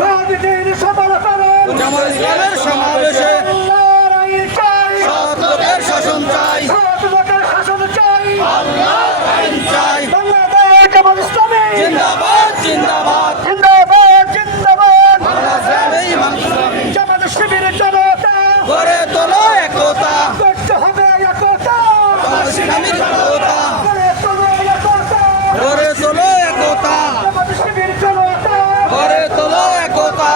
যোগ দিন সফল করুন জামাত ইসলামের সমাবেশে আল্লাহর আইন চাই সৎ লোকের শাসন চাই সৎ লোকের শাসন চাই আল্লাহর আইন চাই বাংলাদেশ জামাত ইসলামী জিন্দাবাদ জিন্দাবাদ জিন্দাবাদ জিন্দাবাদ বাংলাদেশ ইসলামী জামাত শিবির জনতা গড়ে তোলো একতা করতে হবে একতা ইসলামীর একতা গড়ে তোলো একতা গড়ে তোলো একতা জামাত শিবির জনতা গড়ে তোলো একতা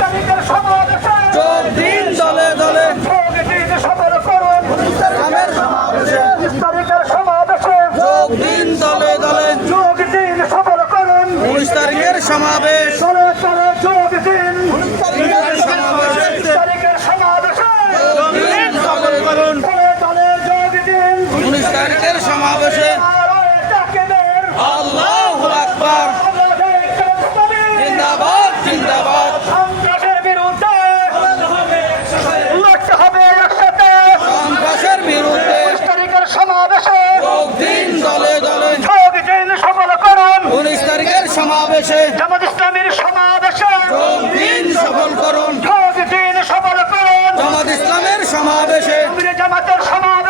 তারিখের সমাবেশে যোগ দিন দলে দলে যোগ দিন সফল করুন ইসলামের সমাবেশে তারিখের সমাবেশে যোগ দিন দলে দলে যোগ দিন সফল করুন 19 তারিখের সমাবেশ চলে চলে যোগ দিন তারিখের সমাবেশে তারিখের সমাবেশে যোগ দিন দলে করুন চলে চলে যোগ দিন 19 তারিখের সমাবেশে আরো তাকিদের আল্লাহু আকবার বাংলাদেশ ইসলামী জিন্দাবাদ জিন্দাবাদ সন্ত্রাসের বিরুদ্ধে লড়তে হবে একসাথে সন্ত্রাসের বিরুদ্ধে 19 তারিখের সমাবেশে যোগ দিন দলে দলে যোগ দিন সফল করুন 19 তারিখের সমাবেশে জামাত ইসলামীর সমাবেশে যোগ দিন সফল করুন যোগ দিন সফল করুন জামাত ইসলামের সমাবেশে জামাতের সমাবেশে